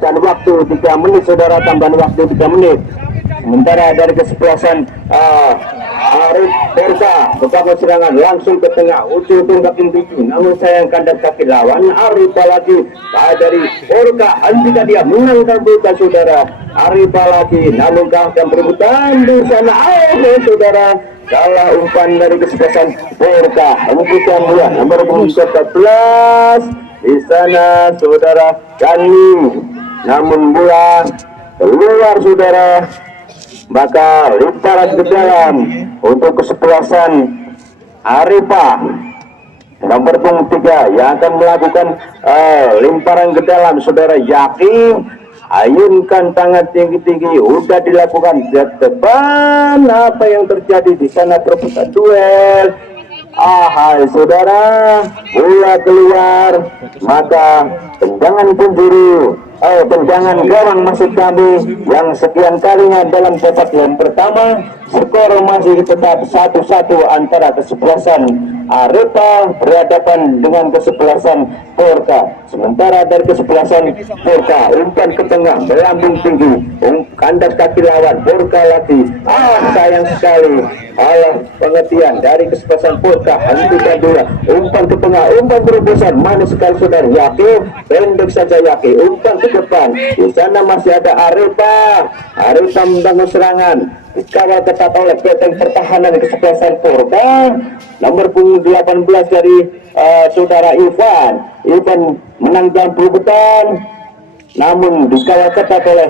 dan waktu 3 menit saudara, tambahan waktu 3 menit. Sementara dari kesebelasan Arif Porka membangun serangan langsung ke tengah, ujung tunggakin tujuh, namun sayang kandas kaki lawan. Arif lagi dari Porka, hentikan dia, menangkan buta saudara. Arif lagi, namun akan berebutan di sana. Saudara, salah umpan dari kesebelasan Porka, hentikan dia, nomor 14 di sana saudara Gani, namun bola keluar saudara. Maka lemparan ke dalam untuk kesebelasan Arifa nomor punggung 3 yang akan melakukan lemparan ke dalam saudara. Yakin ayunkan tangan tinggi-tinggi, udah dilakukan ke depan. Apa yang terjadi di sana? Perebutan duel. Hai saudara, bola keluar, maka tendangan penjuru, tendangan gawang maksud kami yang sekian kalinya dalam babak yang pertama. Skor masih tetap 1-1 antara kesebelasan Arifa berhadapan dengan kesebelasan Porka. Sementara dari kesebelasan Porka, umpan ke tengah melambung tinggi, kandas kaki lawan. Porka lagi, sayang sekali, pengertian dari kesebelasan Porka. Hentikan dulu, umpan ke tengah, umpan terobosan, manis sekali saudara. Yakin, pendek saja Yakin, umpan ke depan. Di sana masih ada Arifa. Arifa membangun serangan, dikawal ketat oleh benteng pertahanan kesebelasan Porka. Nomor punggung 18 dari saudara Ivan menang perebutan, namun dikawal ketat oleh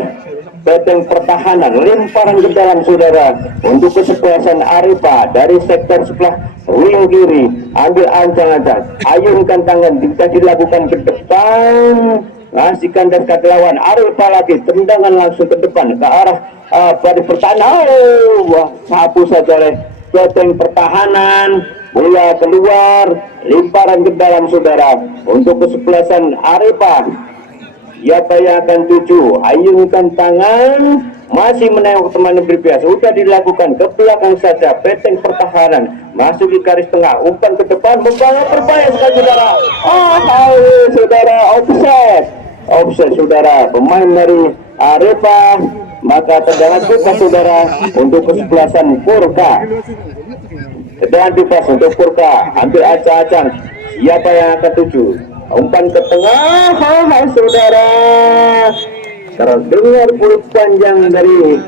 benteng pertahanan. Lemparan ke dalam saudara untuk kesebelasan Arifa dari sektor sebelah wing kiri. Ambil ancang-ancang, ayunkan tangan, bisa dilakukan ke depan, ngasih kandas kaki lawan. Arifa lagi, tendangan langsung ke depan ke arah dari pertahanan. Sapu saja oleh benteng pertahanan. Bola keluar, lemparan ke dalam saudara untuk kesebelasan Arifa. Siapa yang akan tuju? Ayunkan tangan, masih menengok teman berbiasa. Sudah dilakukan ke belakang saja, benteng pertahanan masuk di garis tengah, umpan ke depan, membawa berbahaya sekali saudara. Saudara, offset saudara, pemain dari Arifa. Maka tendangan bebas saudara untuk kesebelasan Porka. Tendangan bebas untuk Porka, ambil acang-acang. Siapa yang akan tuju? Umpan ke tengah, saudara. Terdengar pulut panjang dari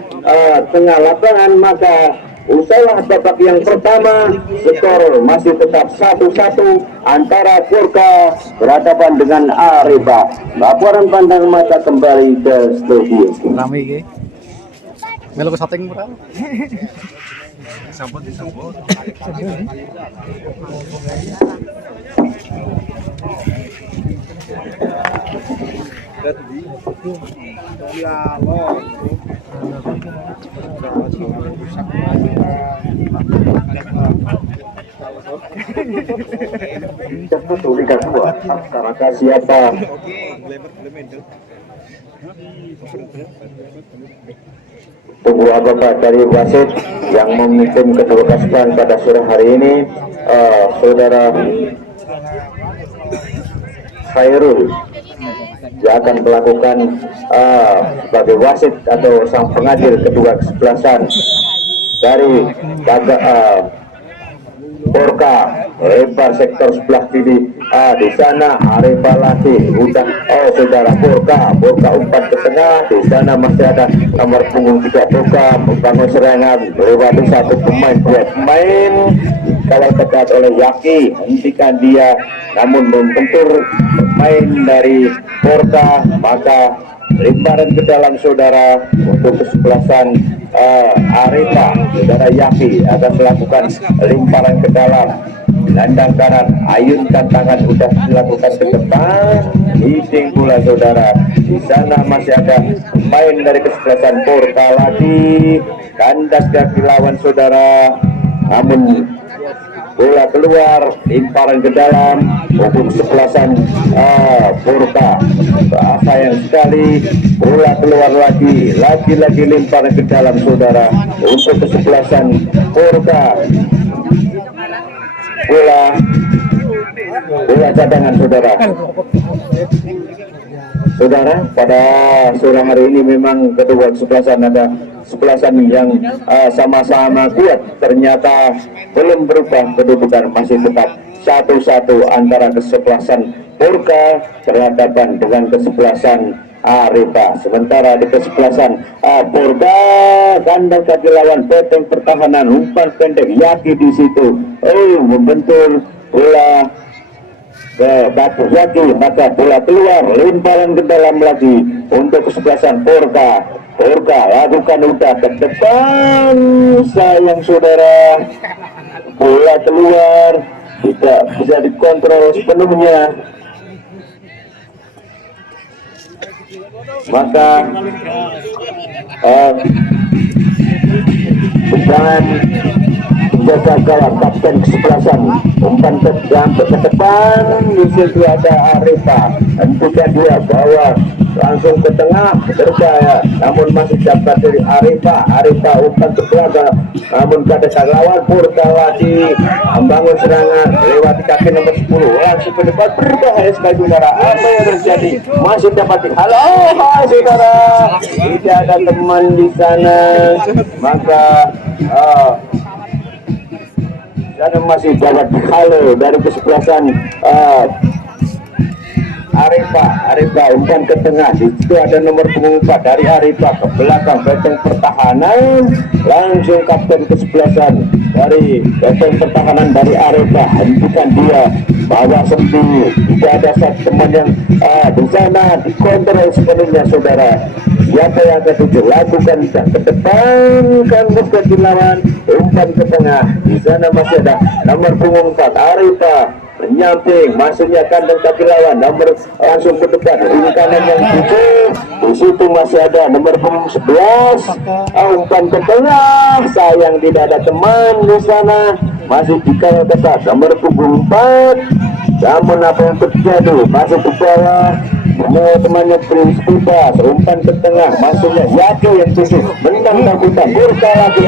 tengah lapangan. Maka usailah babak yang pertama, skor masih tetap 1-1 antara Porka berhadapan dengan Arifa. Laporan pandang mata kembali ke studio. Rame iki. Melu ke setting ora? Disambut. Liga 2 Aksaraka siapa? Tunggu apa dari wasit yang memimpin kedua pasukan pada sore hari ini, saudara Khairul yang akan melakukan sebagai wasit atau sang pengadil kedua kesebelasan dari Porka. Lebar sektor sebelah kiri, di sana Arifa lagi udah saudara Porka umpan ke tengah. Di sana masih ada nomor punggung 3 Porka membangun serangan melewati satu pemain, dua pemain, kalau ketat oleh Yaki, hentikan dia, namun membentur pemain dari Porka. Maka lemparan ke dalam saudara untuk kesebelasan Arifa. Saudara Yaki akan melakukan lemparan ke dalam, landang kanan, ayunkan tangan, sudah dilakukan ke depan, leading bola saudara. Di sana masih ada pemain dari kesebelasan Porka lagi, kandas kaki lawan saudara, namun bola keluar, lemparan ke dalam untuk kesebelasan Porka. Sayang sekali, bola keluar lagi lemparan ke dalam saudara untuk kesebelasan Porka. Bola cadangan saudara. Saudara, pada sore hari ini memang kedua kesebelasan ada kesebelasan yang sama-sama kuat, ternyata belum berubah kedudukan, masih tetap 1-1 antara kesebelasan Purka berhadapan dengan kesebelasan Aripa. Sementara di kesebelasan Purka kandang kaki lawan Beteng Pertahanan, umpan pendek Yaki di situ, membentur bola ke batu Yaki, maka bola keluar, lemparan ke dalam lagi untuk kesebelasan Purka. Purka lakukan udah ke depan, sayang saudara, bola keluar, tidak bisa dikontrol sepenuhnya, maka jangan menjaga gawang kapten kesebelasan, umpan tajam ke depan, di situ ada Arifa, hentikan dia, bawa langsung ke tengah, berjaya, namun masih dapat dari Arifa. Umpan ke belakang, namun keadaan lawan Purka lagi membangun serangan lewati kaki nomor 10, langsung ke depan, berbahaya sekali saudara. Apa yang terjadi? Masih dapat halo saudara, tidak ada teman di sana, maka dan masih dapat halo dari kesebelasan Arifa, umpan ke tengah, di situ ada nomor punggung 4 dari Arifa, ke belakang Beteng Pertahanan, langsung kapten kesebelasan dari Beteng Pertahanan dari Arifa, hentikan dia, bawa sendiri, tidak ada satu teman yang di sana dikontrol sepenuhnya saudara. Siapa yang ketujuh, lakukan ke depan, kan ke lawan, umpan ke tengah, di sana masih ada nomor punggung 4 Arifa, menyamping, masuknya kandang kaki lawan, nomor langsung ke depan, ini kanan yang 7, di situ masih ada nomor punggung 11, umpan ke tengah, sayang tidak ada teman di sana, masih dikawal ketat, nomor punggung 4, namun apa yang terjadi, masuk ke bawah, semua temannya Prince bebas, umpan ke tengah, masuknya Yaki yang tusuk, menang takutan, Purka lagi,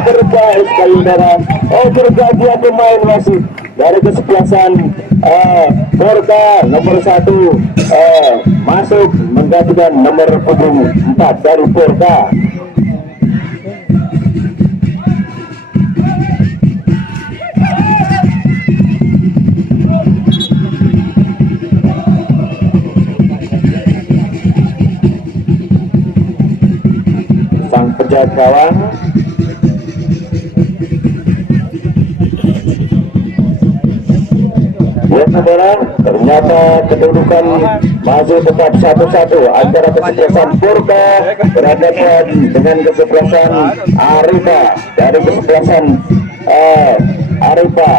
berkait sekali darah, berbahagia pemain wasit dari kesebelasan Purka nomor 1 masuk menggantikan nomor punggung 4 dari Purka. Sang penjaga gawang ya saudara, ternyata kedudukan masih tetap 1-1 antara kesebelasan Purka berhadapan dengan kesebelasan Arifa. Dari kesebelasan Arifa,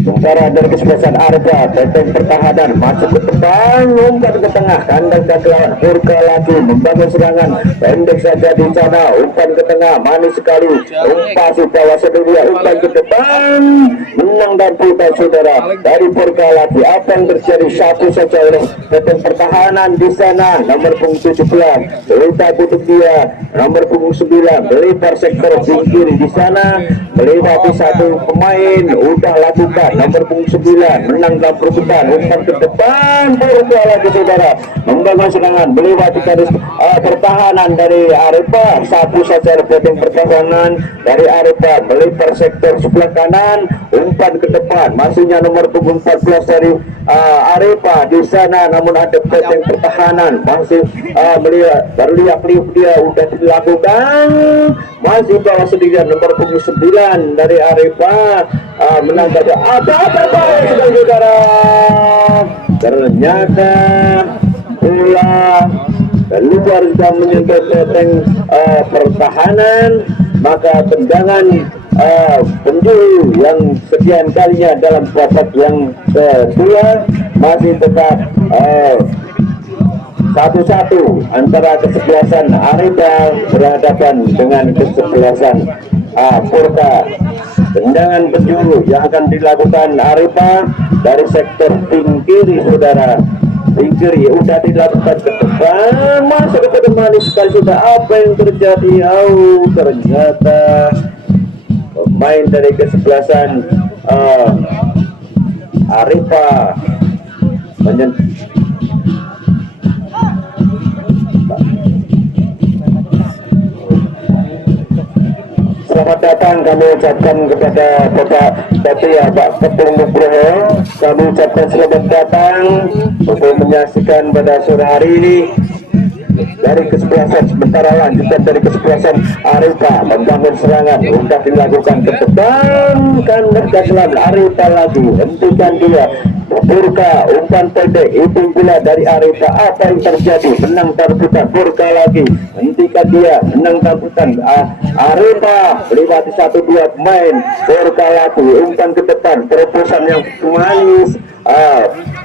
sementara dari kesebelasan Arifa, Beteng Pertahanan masuk ke depan, umpan ke tengah, kandang kaki lawan Purka lagi membangun serangan pendek saja di sana, umpan ke tengah, manis sekali, umpan bawah sendiri, umpan ke depan, menang dan putar saudara dari Purka lagi. Apa yang terjadi? Satu saja oleh Beteng Pertahanan di sana, nomor punggung 17 berita butuh dia, nomor punggung 9 melipar sektor kiri di sana, melewati satu pemain, udah lakukan nomor punggung 9 menang dalam perebutan, umpan ke depan, Purka lagi saudara membangun serangan melewati garis pertahanan dari Arifa. Satu saja Beteng Pertahanan dari Arifa melipar sektor sebelah kanan, umpan ke depan, masihnya nomor punggung 14 dari Arifa di sana, namun ada Beteng Pertahanan masih melihat berliak-liuk dia, udah dilakukan, masih bawah sendirian nomor punggung 9 dari Arifa menang saja. Apa saudara, ternyata bola keluar sudah menyentuh Beteng Pertahanan, maka tendangan penjuru yang sekian kalinya dalam babak yang kedua masih tetap 1-1 antara kesebelasan Arifa berhadapan dengan kesebelasan Purka. Tendangan penjuru yang akan dilakukan Arifa dari sektor ping kiri saudara, ping kiri udah dilakukan ke depan, masuk ke depan sekali sudah. Apa yang terjadi? Ternyata main dari kesebelasan Arifa selamat datang kami ucapkan kepada Bapak Batia Pak Ketua Nugroho. Kami ucapkan selamat datang untuk menyaksikan pada sore hari ini dari kesebelasan sementara lanjutan dari kesebelasan Arifa membangun serangan sudah dilakukan ke depan kan berjalan Arifa lagi hentikan dia Burka umpan pendek itu pula dari Arifa. Apa yang terjadi? Menang tarbutan Burka lagi hentikan dia menang tarbutan Arifa melewati 1-2 pemain Burka lagi umpan ke depan terobosan yang manis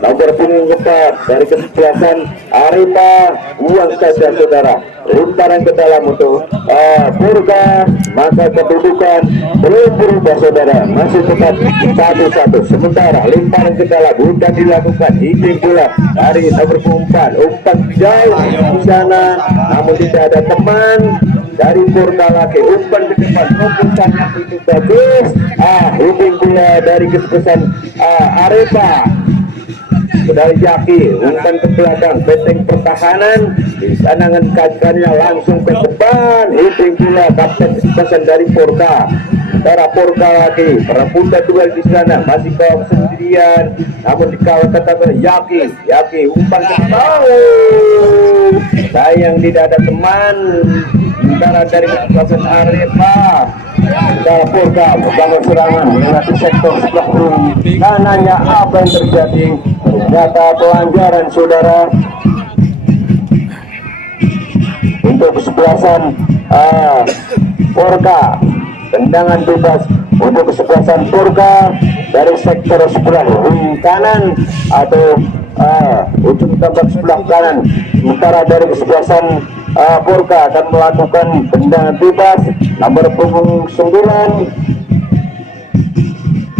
nomor punggung 4 dari kesebelasan Arifa uang saja saudara lemparan ke dalam untuk Burka maka kedudukan belum berubah saudara masih tetap 1-1 sementara lemparan ke dalam sudah dilakukan hitting bola dari nomor punggung 4 umpan jauh di sana namun tidak ada teman dari Burka lagi umpan ke depan umpan yang itu bagus hitting bola dari kesebelasan Arifa dari Yaki umpan ke belakang benteng pertahanan di sana ngangkatkannya langsung ke depan hitting bola kapten kesebelasan dari Burka antara Burka lagi perebutan duel di sana masih kau sendirian namun dikawal katakan Yaki umpan ke depan sayang tidak ada teman antara dari kesebelasan Arifa antara Burka membangun serangan melewati sektor sebelah kanannya. Apa yang terjadi? Ternyata pelanggaran saudara untuk kesebelasan Burka. Tendangan bebas untuk kesebelasan Burka dari sektor sebelah kanan atau ujung tombak sebelah kanan. Sementara dari kesebelasan Burka akan melakukan tendangan bebas nomor punggung 9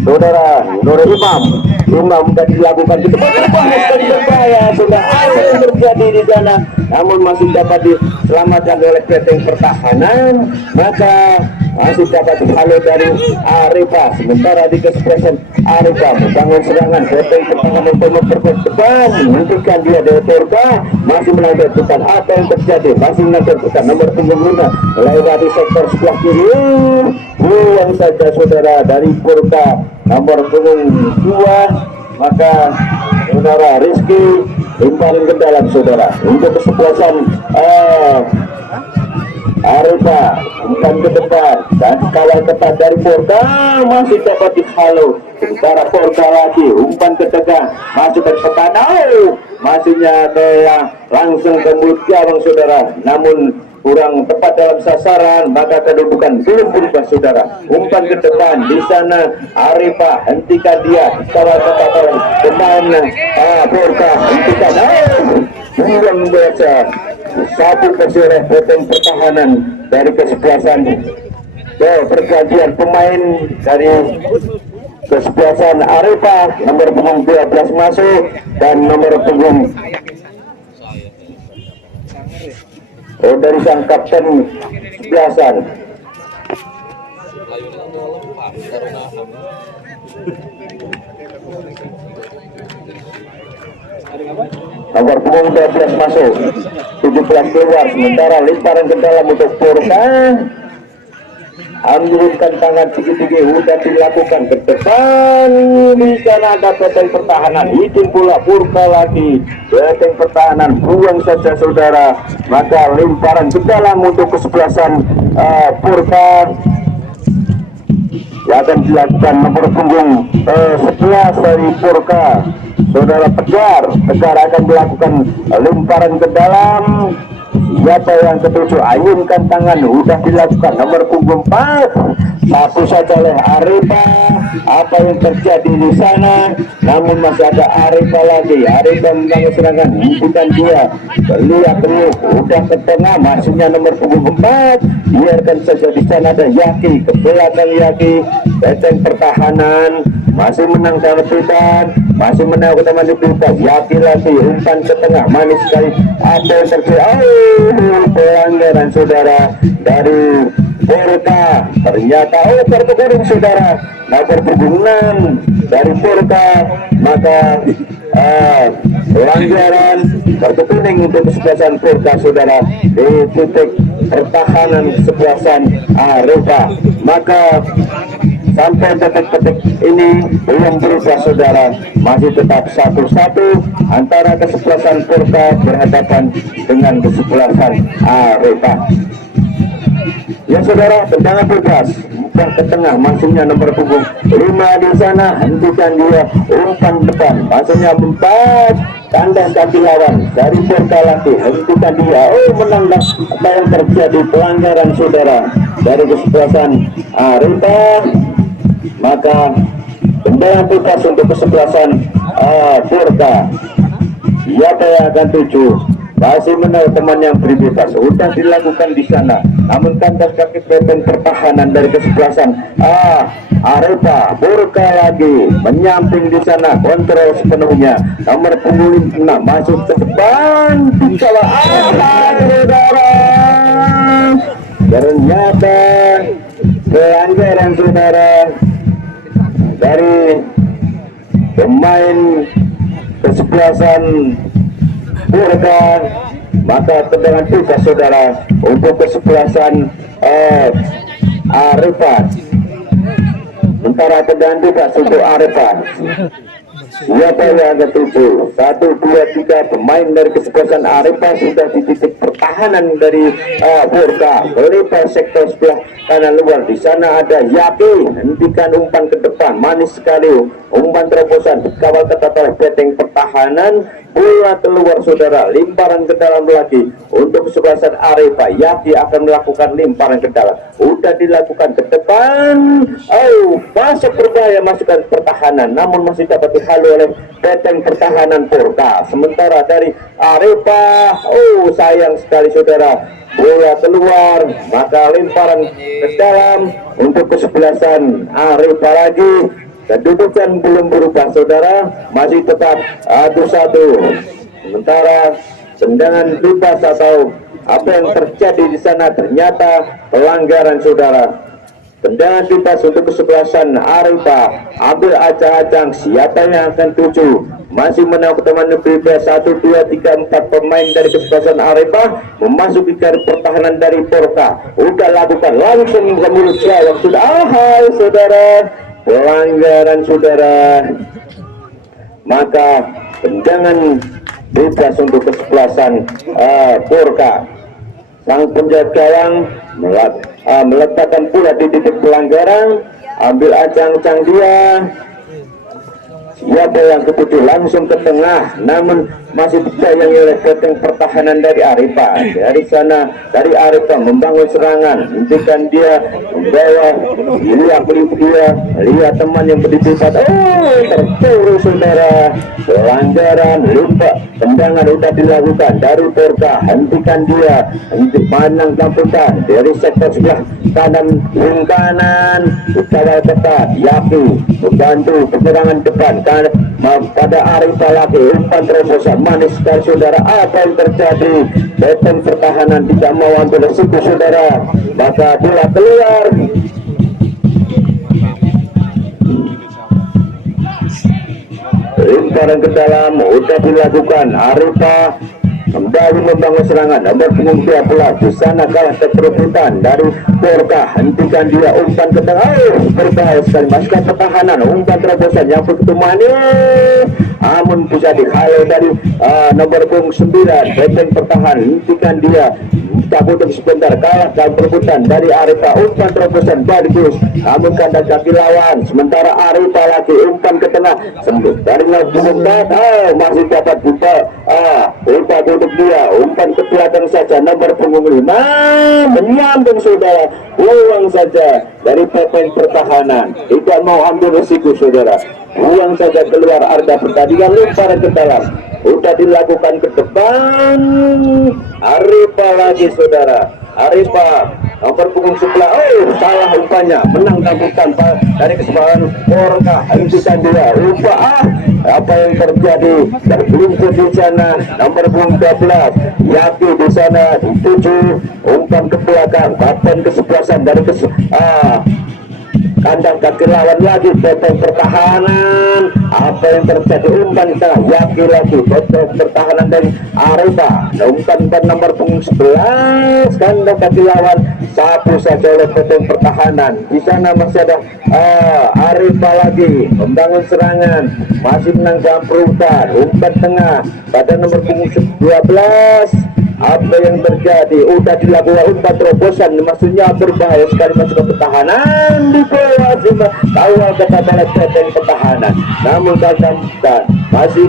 saudara Nur Imam sudah dilakukan di depan berbahaya sudah ada yang terjadi di sana namun masih dapat diselamatkan oleh benteng pertahanan maka masih dapat dihalau dari Arifa. Sementara di kesebelasan Arifa membangun serangan benteng pertahanan untuk depan hentikan dia dari Burka masih menandakan apa yang terjadi masih menandakan nomor punggung 5 melewati sektor sebelah kiri buang saja saudara dari Burka nomor punggung 2 maka saudara Rizky lemparan ke dalam saudara untuk kesebelasan Arifa umpan ke depan dan kawal ketat dari Burka masih dapat dihalau sementara Burka lagi umpan ke tengah masih berpetanau masihnya langsung ke mulut gawang saudara namun kurang tepat dalam sasaran maka kedudukan belum berubah saudara umpan ke depan di sana Arifa hentikan dia kawal ketat oleh pemain Burka hentikan buang membaca satu kesereh benteng pertahanan dari kesebelasan pergantian pemain dari kesebelasan Arifa nomor punggung 12 masuk dan nomor punggung dari sang kapten kesebelasan nomor punggung 12 masuk 17 keluar sementara lemparan ke dalam untuk Burka ambilkan tangan tinggi-tinggi sudah dilakukan ke depan di sana ada benteng pertahanan hitting bola Burka lagi benteng pertahanan buang saja saudara maka lemparan ke dalam untuk kesebelasan Burka yang akan dilakukan nomor punggung 11 dari Burka saudara Tegar akan melakukan lemparan ke dalam siapa yang ketujuh ayunkan tangan sudah dilakukan nomor punggung 4 satu saja oleh Arifa apa yang terjadi di sana namun masih ada Arifa lagi Arifa membangun serangan bukan dia lihat sudah ke tengah masihnya nomor punggung 4 biarkan saja di sana ada Yaki ke belakang Yaki benteng pertahanan masih menang tarbutan masih menang utama di pintas Yaki lagi umpan ke tengah manis sekali apa yang terjadi pelanggaran saudara dari Porka ternyata kartu kuning saudara, nomor punggung 6 dari Porka, maka pelanggaran kartu kuning untuk kesebelasan Porka saudara di titik pertahanan kesebelasan Arema. Maka sampai detik-detik ini belum berubah saudara, masih tetap 1-1 antara kesebelasan Porka berhadapan dengan kesebelasan Arema. Ya saudara, tendangan bebas bukan ke tengah, masuknya nomor punggung 5 di sana, hentikan dia, umpan depan, masuknya 4 tanda kaki lawan dari Porka lagi, hentikan dia, menanglah apa yang terjadi, pelanggaran saudara dari kesebelasan Arema. Maka tendangan bebas untuk kesebelasan Porka. Siapa yang akan tuju? Masih menaruh teman yang beri bebas, sudah dilakukan di sana, namun kandas kaki benteng pertahanan dari kesebelasan Arema. Porka lagi menyamping di sana, kontrol sepenuhnya, nomor punggung 6 masuk ke depan, salah saudara, ternyata pelanggaran saudara dari pemain kesebelasan Porka. Maka tendangan bebas saudara untuk kesebelasan Arema. Sementara tendangan bebas untuk Arema. Siapa yang ketujuh? 1, 2, 3 pemain dari kesebelasan Arema sudah di titik pertahanan dari Porka. Melebar sektor sebelah kanan luar. Di sana ada Yaki, hentikan umpan ke depan, manis sekali umpan terobosan, dikawal ketat oleh benteng pertahanan. Bola keluar saudara, limparan ke dalam lagi untuk kesebelasan Arema. Yaki akan melakukan limparan ke dalam, udah dilakukan ke depan, masuk berbahaya, masukkan pertahanan, namun masih dapat dihalau oleh benteng pertahanan Porka. Sementara dari Arema, sayang sekali saudara, bola keluar, maka limparan ke dalam untuk kesebelasan Arema lagi. Kedudukan belum berubah saudara, masih tetap 1-1. Sementara tendangan bebas atau apa yang terjadi di sana ternyata pelanggaran saudara. Tendangan bebas untuk kesebelasan Arema, ambil acang-acang, siapa yang akan tuju? Masih menang teman bebas 1, 2, 3, 4 pemain dari kesebelasan Arema memasuki garis pertahanan dari Porka. Udah lakukan langsung ke mulut yang sudah saudara, pelanggaran saudara. Maka tendangan bebas untuk kesebelasan Porka. Sang penjaga gawang meletakkan pula di titik pelanggaran, ambil acang-acang dia. Siapa yang ketujuh langsung ke tengah, namun masih disayangi oleh benteng pertahanan dari Arema. Dari sana, dari Arema membangun serangan, hentikan dia, membawa, lihat teman yang berdiri, tercuri saudara, pelanggaran, lupa, tendangan sudah dilakukan dari Porka, hentikan dia, pandang kampukan dari sektor sebelah kanan, kanan, dikawal ketat, Yaki membantu penyerangan depan pada Arema lagi, umpan terobosan, manis sekali saudara. Apa yang terjadi? Benteng pertahanan tidak mau ambil resiko saudara, maka bola keluar. Limparan ke dalam sudah dilakukan. Arema kembali membangun serangan, nomor punggung 12 di sana kalah keperebutan dari Porka, hentikan dia, umpan ke tengah, berbahaya sekali, masukkan pertahanan, umpan terobosan yang begitu manis, namun bisa dihalau dari nomor punggung 9 benteng pertahanan, hentikan dia, cabut sebentar, kalah dalam perebutan dari Arema, umpan terobosan bagus, namun kandang kaki lawan. Sementara Arema lagi umpan ke tengah, dari nomor punggung 4 masih dapat buka, umpan untuk dia, umpan ke belakang saja, nomor punggung 5 menyambung saudara, buang saja dari pemain pertahanan, tidak mau ambil risiko saudara, buang saja keluar area pertandingan, limparan ke dalam, sudah dilakukan ke depan. Arema lagi saudara, Arema nomor punggung sebelah. Oh, salah umpannya, menang tabukan dari kesempatan Porka. Hentikan dia, apa yang terjadi? Tergelincir di sana, nomor punggung 12 Yaki di sana dituju umpan ke belakang, paten kesebelasan dari kandang kaki lawan lagi, benteng pertahanan. Apa yang terjadi? Umpan di tengah, Yaki lagi, benteng pertahanan dari Arema. Umpan nomor punggung 11 kandang kaki lawan, sapu saja oleh benteng pertahanan. Di sana masih ada Arema lagi membangun serangan, masih menang jampurutan. Umpan tengah pada nomor punggung 12. Apa yang terjadi? Udah dilakukan umpan terobosan, maksudnya berbahaya sekali masuk ke pertahanan di bawah kawal kepada benteng pertahanan. Namun Kazamstan masih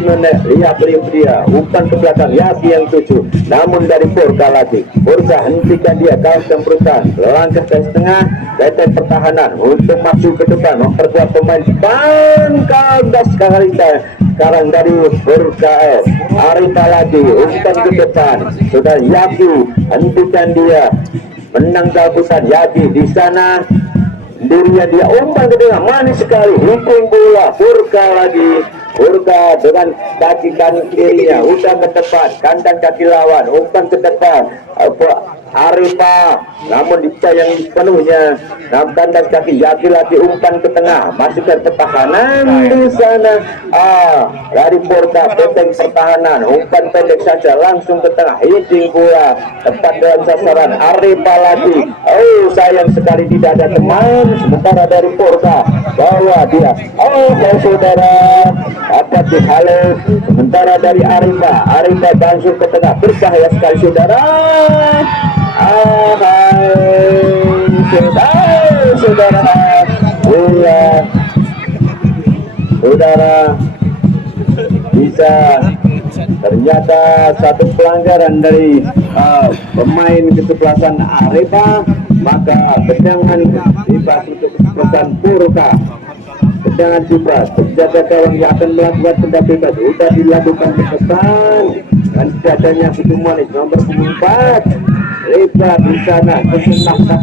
lihat dia umpan ke belakang, Yaki yang tuju. Namun dari Porka lagi, Porka hentikan dia, kawal perusahaan langkah ke setengah benteng pertahanan untuk maju ke depan, memperkuat pemain depan. Kandas sekarang dari Porka Arita lagi umpan ke depan, sudah Yaki hentikan dia, menang tabusan Yaki di sana. Dirinya dia umpan ke tengah, manis sekali, hitung bola. Porka lagi, Porka dengan kaki kanan kirinya udah ke depan, kandang kaki lawan, umpan ke depan. Arifah namun dicayang sepenuhnya, kandang kaki Yaki lagi umpan ke tengah, masukkan pertahanan di sana. Dari Porka benteng pertahanan, umpan pendek saja langsung ke tengah, hitting bola tepat dalam sasaran. Arifah lagi, sayang sekali tidak ada teman. Sementara dari Porka bawa dia, saudara dapat dihalau. Sementara dari Arifah langsung ke tengah, berbahaya sekali saudara. Saudara bisa ternyata satu pelanggaran dari pemain kesebelasan Arema, maka tendangan bebas untuk kesebelasan Porka. Tendangan bebas, penjaga gawang yang akan melakukan tendangan bebas sudah dilakukan ke depan, dan dadanya Putu Manis nomor 4 lebar di sana kesenang.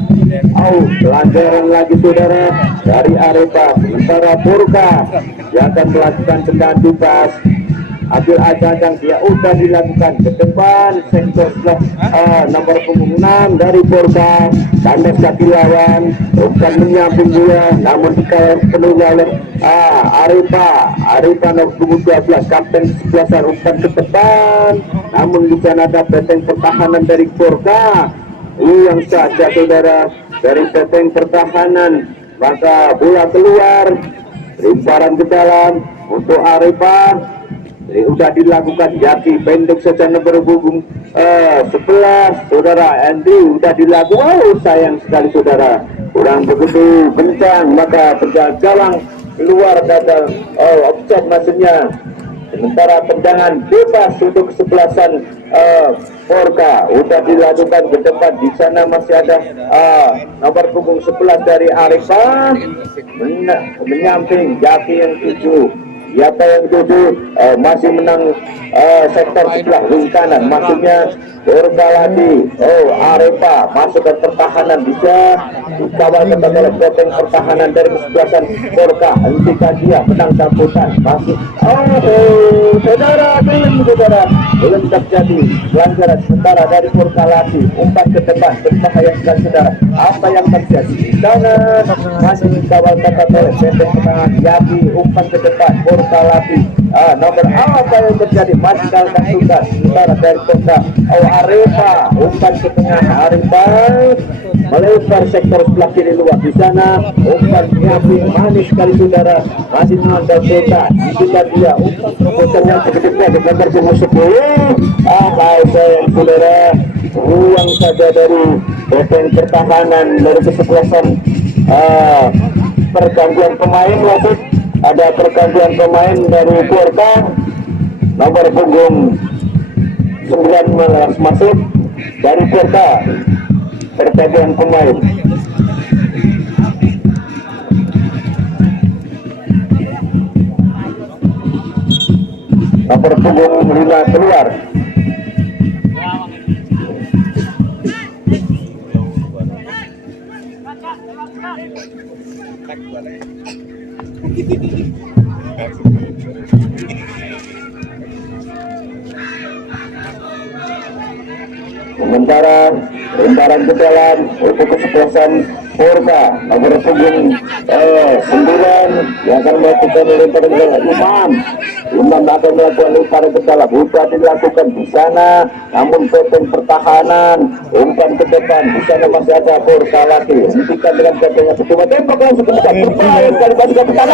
Pelanggaran lagi saudara dari Arema. Sementara Porka yang akan melakukan tendangan bebas, ambil aja dia udah dilakukan ke depan sektor nomor punggung 6 dari Porka, kandas kaki lawan, umpan menyamping dia, namun dikawal penuhnya oleh Arema nomor punggung 12 kapten kesebelasan, umpan ke depan, namun di sana ada benteng pertahanan dari Porka. Yang saja saudara dari benteng pertahanan, maka bola keluar, lemparan ke dalam untuk Arema. Sudah dilakukan Yaki, pendek saja nomor punggung 11 saudara. Andrew sudah dilakukan, sayang sekali saudara, kurang begitu kencang, maka penjaga gawang keluar dada offside maksudnya. Sementara tendangan bebas untuk kesebelasan Porka sudah dilakukan ke depan. Di sana masih ada nomor punggung 11 dari Arema menyamping Yaki yang 7. Siapa yang tujuh masih menang sektor sebelah wing kanan, maksudnya Porka lagi. Arema masuk ke pertahanan, bisa dikawal kepada oleh benteng pertahanan dari kesebelasan Porka. Hentikan dia, menang sambutan masih. Saudara belum terjadi pelanggaran. Sementara dari Porka lagi umpan ke depan, berbahaya sekali saudara. Apa yang terjadi di sana? Masih dikawal kepada oleh benteng pertahanan Yaki, umpan ke depan Porka lagi. Nomor apa yang terjadi? Masih dalam kasukan. Sementara dari Porka Arema umpan ke tengah, Arema melebar sektor sebelah kiri luar. Di sana umpan Yaki manis sekali saudara, masih menangkap Porka. Jika dia umpan terobosan yang begitu kuat nomor punggung 10. Sayang saudara, ruang saja dari benteng pertahanan dari kesebelasan. Pergantian pemain wasit, ada pergantian pemain dari Porka, nomor punggung 19 masuk dari Porka, pergantian pemain. Nomor punggung 5 keluar. Sementara lemparan ke dalam untuk kesebelasan Porka nomor punggung 9 yang akan melakukan lemparan ke dalam. Imam akan melakukan lemparan ke dalam, bukan dilakukan di sana, namun benteng pertahanan umpan ke depan. Di sana masih ada Porka lagi, hentikan dengan katanya percuma tembak langsung ke depan, bermain kali masuk ke sana.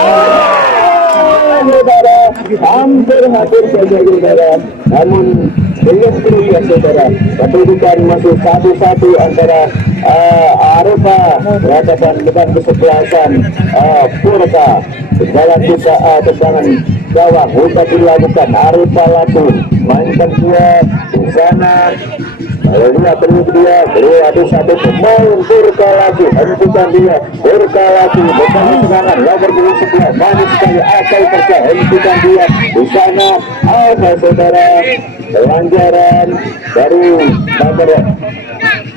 Saudara, hampir saja saudara, namun belum kerugian saudara. Kedudukan masih 1-1 antara Arepa berhadapan dengan kesebelasan Porka. Dalam kita tendangan gawang untuk dilakukan Arepa laku mainkan dia di sana. Dia ada satu pemain Porka lagi, hentikan dia Porka lagi bersama serangan nomor 11 manis sekali akal kerja, hentikan dia di sana. Saudara, pelanggaran dari nomor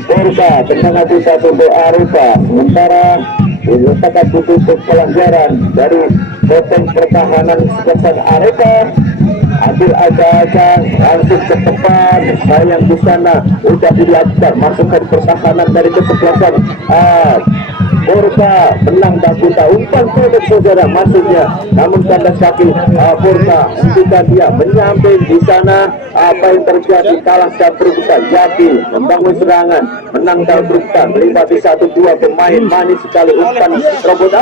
Porka, tendangan bisa untuk Arepa, sementara diletakkan untuk pelanggaran dari benteng pertahanan sebesar Arepa. Ambil agak-agak langsung ke depan, sayang di sana sudah dilakukan masukkan pertahanan dari kesebelasan Porka, menang Dakuta, umpan pendek saudara masuknya, namun tanda kaki Porka hentikan dia menyamping di sana. Apa yang terjadi, kalah Dabruta, Yaki membangun serangan, menang Dabruta, melipati 1-2 pemain manis sekali umpan robot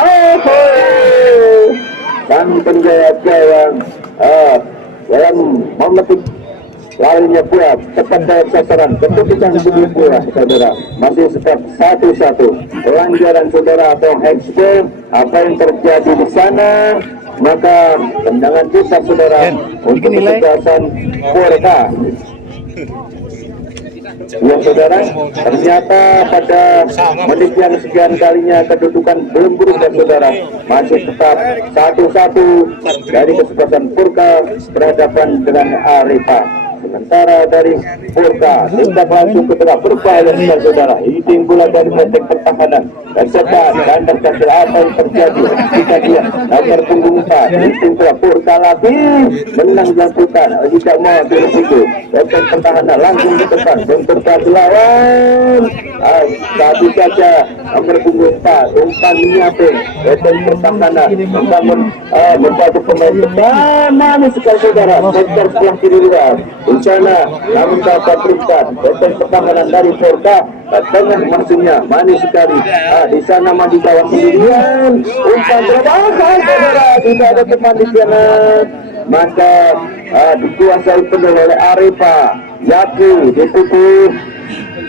dan penjaya gawang dalam memetik larinya pula tepat dalam sasaran, keputusan sebelum pula saudara masih tetap 1-1 pelanggaran saudara atau handball. Apa yang terjadi di sana, maka tendangan kita saudara untuk kesebelasan Porka. Ya saudara, ternyata pada menit yang sekian kalinya kedudukan belum berubah saudara, masih tetap 1-1 dari kesebelasan Porka berhadapan dengan Arepa. Sementara dari Porka tindak langsung ke tengah berbahaya saudara, hitting bola dari benteng pertahanan dan setan dan terkacil. Apa yang terjadi jika dia nomor punggung 4 hitting bola Porka lagi menang jangkutan, tidak mau berisiko benteng pertahanan langsung ke depan bentuk lawan. Satu saja nomor punggung 4 umpan menyamping benteng pertahanan membangun membantu pemain depan manis sekali saudara, sektor sebelah kiri luar di sana, namun dapat berikan benteng pertahanan dari Porka tengah maksudnya manis sekali. Di sana maju gawang sendirian, umpan terbahas saudara, tidak ada teman di sana, maka dikuasai penuh oleh Arepa. Yaki ditutup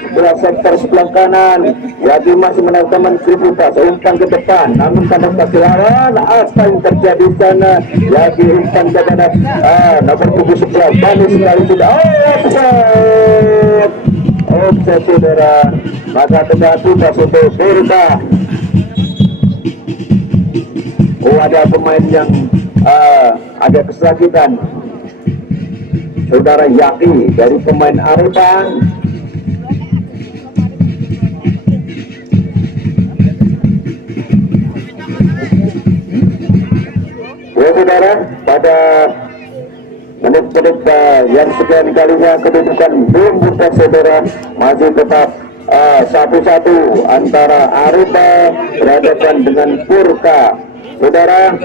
sebelah sektor sebelah kanan, Yaki masih menarik teman Kriputas, umpan ke depan, namun karena kaki lawan. Apa yang terjadi di sana, Yaki umpan ke depan, nomor punggung 11 manis sekali sudah offside saudara, maka tengah tugas untuk Porka. Ada pemain yang ada kesakitan saudara, Yaki dari pemain Arepa. Ya saudara, pada menit-menit yang sekian kalinya kedudukan belum berubah saudara, masih tetap 1-1 antara Arepa berhadapan dengan Porka. Saudara,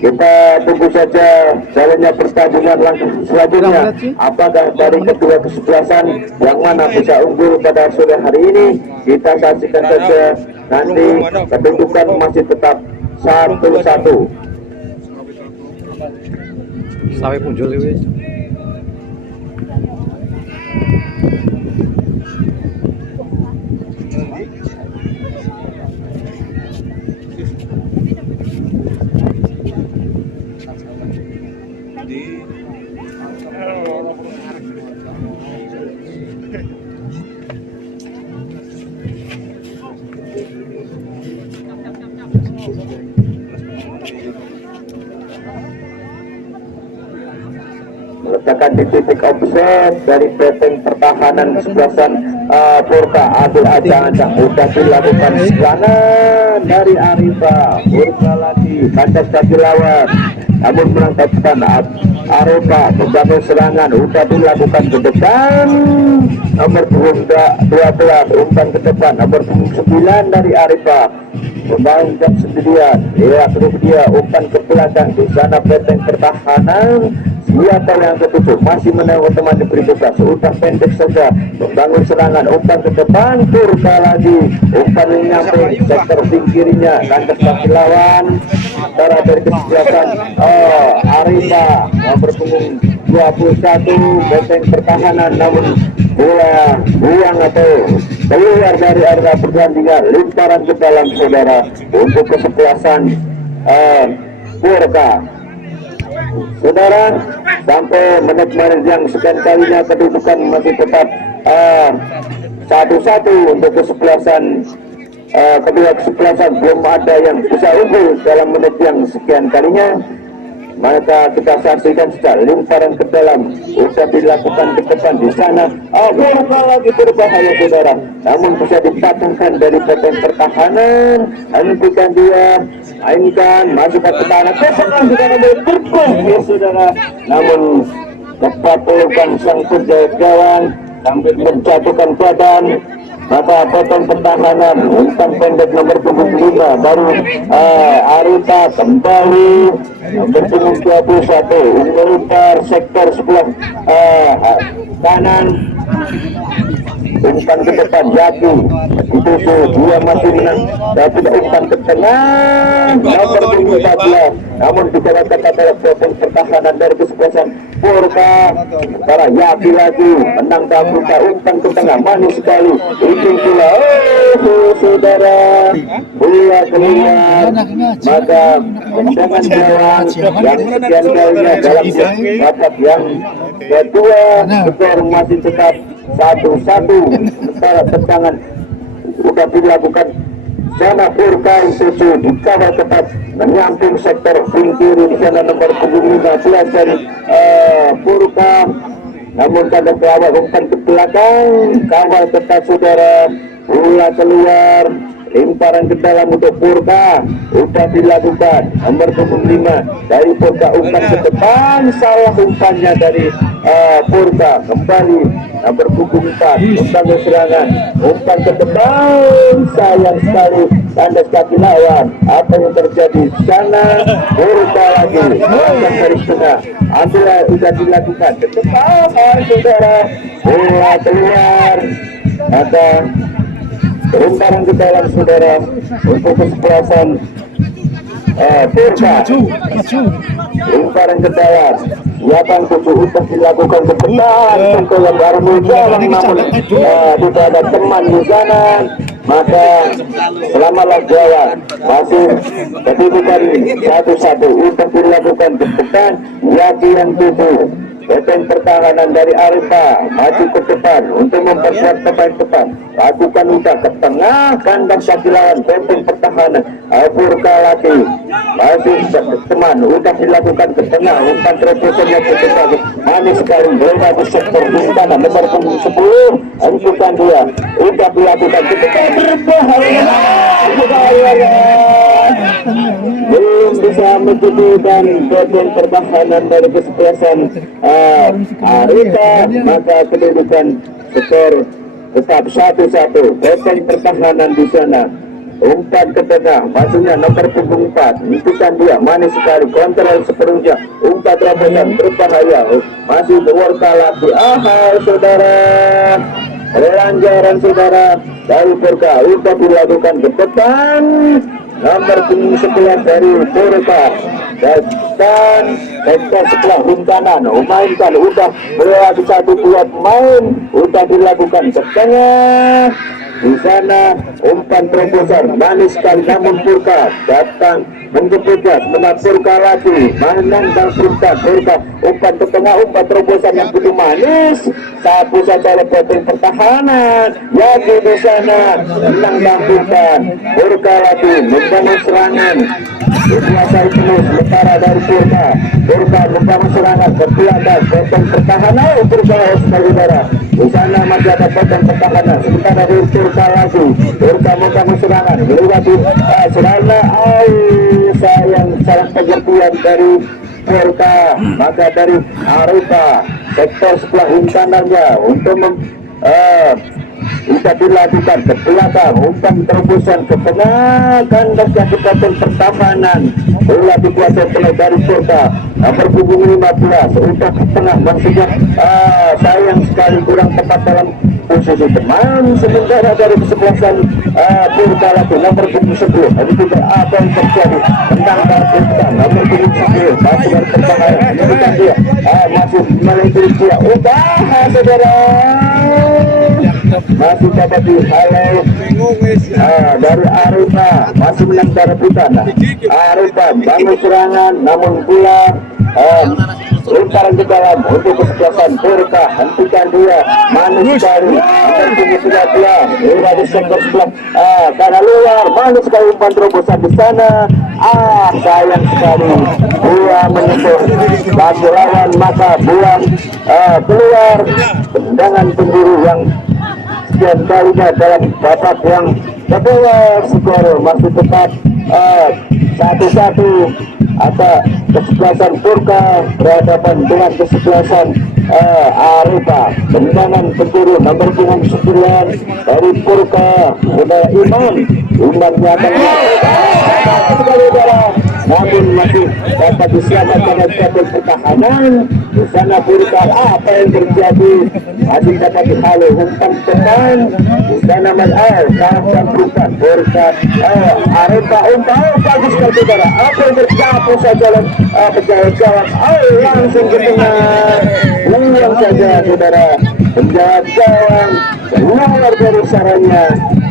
kita tunggu saja jalannya pertandingan langsung selanjutnya. Apakah dari kedua kesebelasan yang mana bisa unggul pada sore hari ini, kita saksikan saja. Nanti kedudukan masih tetap 1-1. Sampai punjul wis. meletakkan di titik offset dari benteng pertahanan kesebelasan Purka. Adil ancang-ancang sudah dilakukan serangan dari Arifa. Purka lagi kandas kaki lawan, namun menangkapkan Arifa. Membangun serangan sudah dilakukan ke depan. Nomor punggung 12 umpan ke depan, nomor punggung 9 dari Arifa membangun jam sendirian. Ya, terus dia umpan ke belakang. Di sana benteng pertahanan siapa yang ketutup masih menengok teman diberi tugas. Sudah pendek saja membangun serangan, umpan ke depan. Purka lagi umpan yang nyampe sektor kirinya, kandas kaki lawan antara dari kesebelasan Arifa nomor punggung 21 benteng pertahanan, namun bola buang atau keluar dari area pertandingan. Lemparan ke dalam saudara untuk kesebelasan Purka. Saudara, sampai menit-menit yang sekian kalinya kedudukan masih tetap 1-1 untuk kesebelasan kedua kesebelasan. Belum ada yang bisa unggul dalam menit yang sekian kalinya. Maka kita saksikan saja lemparan ke dalam usah dilakukan ke depan. Di sana Purka lagi berbahaya saudara, namun bisa dipatahkan dari benteng pertahanan. Hentikan dia, mainkan maju ke tanah kosong di sana berpukul ya saudara, namun tepat pelukan sang penjaga gawang sambil menjatuhkan badan. Maka potong pertahanan umpan pendek nomor punggung 5 baru Arifa kembali nomor punggung 21 melempar sektor sebelah kanan, umpan ke depan Yaki dituju, dia masih menang tapi umpan ke tengah nomor punggung 14, namun dikalahkan oleh potong pertahanan dari kesebelasan Purka. Sementara Yaki lagi menang Purka, umpan ke tengah manis sekali ujung pula saudara bola keluar. Maka tendangan gawang yang sekian kalinya dalam babak yang kedua skor masih tetap 1-1. Sementara tendangan sudah dilakukan sana Purka Isuzu dikawal ketat menyamping sektor kiri di sana nomor punggung 15 dari Purka, namun kada kawal umpan ke belakang, kawal ketat saudara, bola keluar. Lemparan ke dalam untuk Purka sudah dilakukan nomor punggung 5 dari Purka, umpan ke depan, salah umpannya dari Purka. Kembali nomor punggung 4 membangun serangan, umpan ke depan, sayang sekali kandas kaki lawan. Apa yang terjadi sana? Purka lagi melakukan dari tengah, ambil sudah dilakukan ke depan saudara, bola keluar. Maka lemparan ke dalam saudara untuk kesebelasan Purka. Lemparan ke dalam siapang tujuh untuk dilakukan ke depan, tentu yang baru menjalan namun tidak ada teman di sana. Maka selamalah gawang masih kedudukan 1-1 untuk dilakukan ke depan. Yaki yang tujuh benteng pertahanan dari Arifa maju ke depan untuk memperkuat depan, lakukan udah ke tengah kandang kaki lawan benteng pertahanan. Purka lagi masih teman udah dilakukan ke tengah, umpan terobosannya ke depan manis sekali bola di sektor bintana nomor punggung 10. Hentikan dia, udah dilakukan ke depan, berbahaya belum bisa menjadikan benteng pertahanan dari kesebelasan Arifa. Maka kedudukan skor tetap 1-1. Benteng pertahanan di sana, umpan ke tengah, maksudnya nomor punggung 4. Hentikan dia, manis sekali, kontrol sepenuhnya, umpan terobosan berbahaya, masih Purka lagi. Saudara, pelanggaran saudara dari Purka sudah dilakukan ke depan, nomor punggung 11 dari Purka dan sektor sebelah kanan mainkan, udah melewati 1-2 pemain, udah dilakukan ke tengah. Di sana umpan terobosan manis sekali, namun Purka datang mengepujas, menang Purka lagi, menang Purka umpan ke tengah, umpan terobosan yang begitu manis, sapu saja oleh benteng pertahanan. Yaki di sana menang Purka lagi membangun serangan dikuasai penuh sementara dari Purka Areba membangun serangan ke belakang, potong pertahanan berbahaya saudara. Di sana masih ada potong pertahanan. Sementara dari Purka lagi, Purka membangun serangan melewati serangan. Sayang salah pengertian dari Purka. Maka dari Areba sektor sebelah umpanannya untuk bisa dilakukan ke belakang, umpan terobosan ke tengah, kandas yang potong pertahanan. Bola dikuasai oleh dari Purka nomor punggung 15, umpan ke tengah maksudnya sayang sekali kurang tepat dalam posisi teman. Sementara dari kesebelasan Purka lagi nomor punggung 10, ini juga apa yang terjadi tentang Purka nomor punggung 10 masih berbahaya, bukan dia masih melalui dia saudara, masih dapat dihalau dari Areba, masih menang dari Butan. Areba bangun serangan namun pula lemparan ke dalam untuk kesebelasan Purka, hentikan dia, manis sekali tentunya sudah pulang di sektor sebelah karena luar, manis sekali umpan terobosan di sana. Sayang sekali bola menyentuh bagi lawan, maka bola keluar. Tendangan penjuru yang sekian kalinya dalam babak yang kedua, skor masih tetap 1-1. Ada kesebelasan Purka berhadapan dengan kesebelasan Areba. Tendangan penjuru nomor punggung 9 dari Purka, saudara Iman akan namun masih dapat diselamatkan oleh sektor pertahanan. Di sana Purka, apa yang terjadi masih dapat dihalau umpan teman. Di sana sangat bukan Purka Areba umpan bagus sekali saudara. Apa yang terjadi saja penjawab langsung ke tengah, ulang saja saudara. Penjawab gawang keluar dari sarangnya,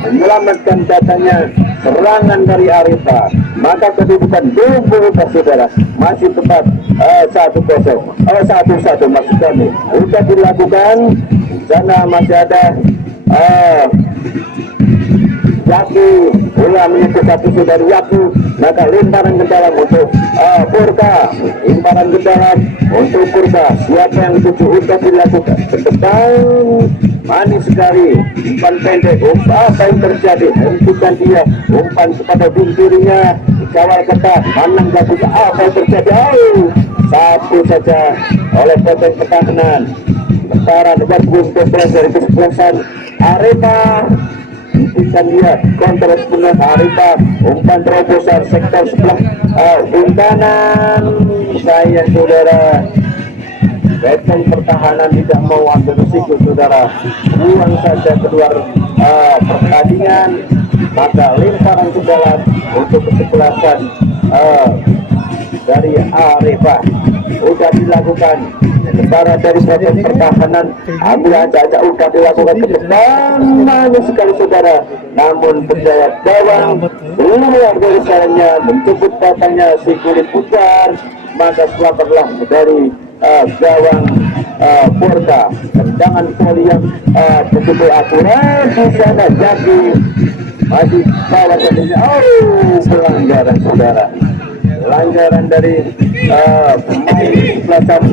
menyelamatkan datanya serangan dari Areba. Maka kedudukan double saudara masih tepat 1-1 maksud kami sudah dilakukan. Di sana masih ada Yaku, bola menyentuh kaki dari Yaku, maka lemparan ke dalam untuk Purka, lemparan ke dalam untuk Purka. Siapa yang tuju untuk dilakukan ke depan, manis sekali umpan pendek. Apa yang terjadi? Hentikan dia, umpan kepada bintirinya, dikawal ketat, Manang Gabuka. Apa yang terjadi? Satu saja oleh potong pertahanan. Sementara nomor punggung 12 dari kesebelasan Areba, hentikan dia, kontrol sebelah Areba, umpan terobosan sektor sebelah umbanan. Saya saudara, Betong pertahanan tidak mau ambil risiko saudara, buang saja keluar pertandingan. Maka lemparan ke dalam untuk kesebelasan dari Areba sudah dilakukan. Sementara dari proses pertahanan ambil acak-acak sudah dilakukan ke depan, manis sekali saudara. Namun penjawab gawang keluar dari sarangnya, menjemput datangnya si kulit putar. Maka selamatlah dari gawang Purka. Tendangan voli yang begitu akurat di sana. Jadi masih bawah jadinya. Pelanggaran saudara, pelanggaran dari pemain belakang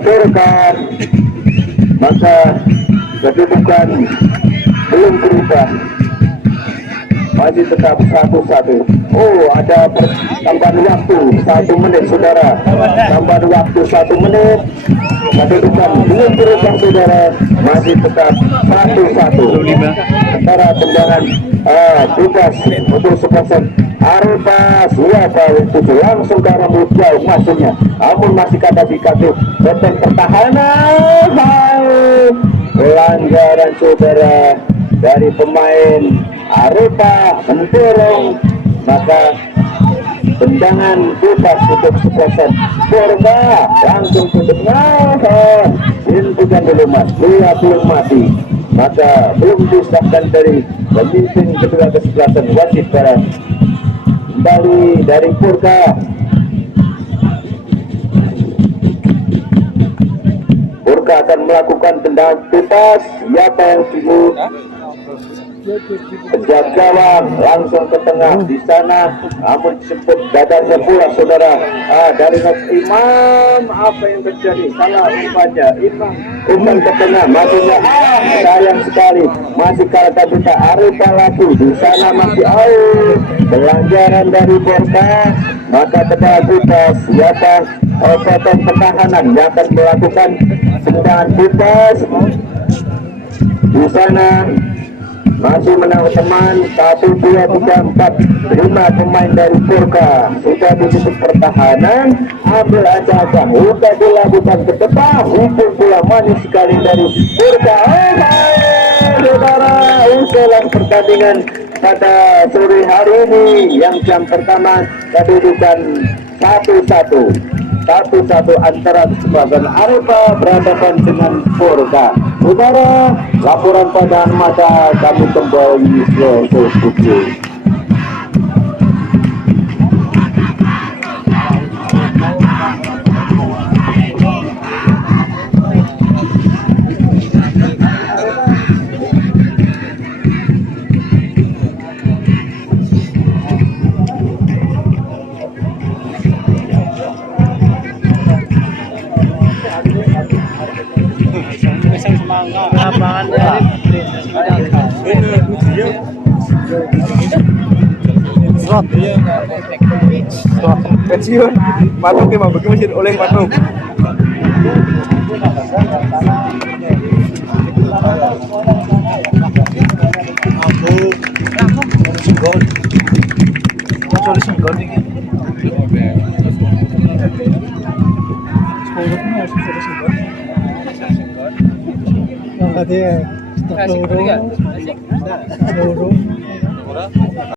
Purka. Maka kedudukan belum berubah, masih tetap 1-1. Ada tambahan waktu 1 menit saudara, tambahan waktu 1 menit. Kedudukan belum berubah saudara, masih tetap 1-1. Antara tendangan bebas untuk sepasang Areba. Siapa itu langsung ke arah mulut jauh maksudnya, namun masih kata di kaki benteng pertahanan. Pelanggaran saudara dari pemain Areba mendorong, maka tendangan bebas untuk sepasang Purka langsung ke tengah. Hentikan dulu mas, dia belum mati, maka belum disahkan dari pemimpin kedua kesebelasan. Wasit para kembali dari Purka. Purka akan melakukan tendangan bebas. Siapa yang sibuk? sejak gawang langsung ke tengah di sana, namun disebut dadanya pula saudara dari Imam. Apa yang terjadi? Salah umpannya. Imam umpan ke tengah, masihnya sayang sekali, masih kalah kita Arifah lagi di sana, masih out. Pelanggaran dari Borka, maka kepada kita siapa potong pertahanan yang akan melakukan tendangan bebas di sana. Masih menang teman 1, 2, 3, 4 5 pemain dari Purka sudah di titik pertahanan. Ambil aja udah dilakukan ke depan, itu bola manis sekali dari Purka. Saudara, usulan pertandingan pada sore hari ini yang jam pertama kedudukan 1-1 antara sebagian Arifah berhadapan dengan Purka. Saudara, laporan pada mata kami kembali ke studio. Lapangan dari slot pensiun matung emang bagi masih oleh matung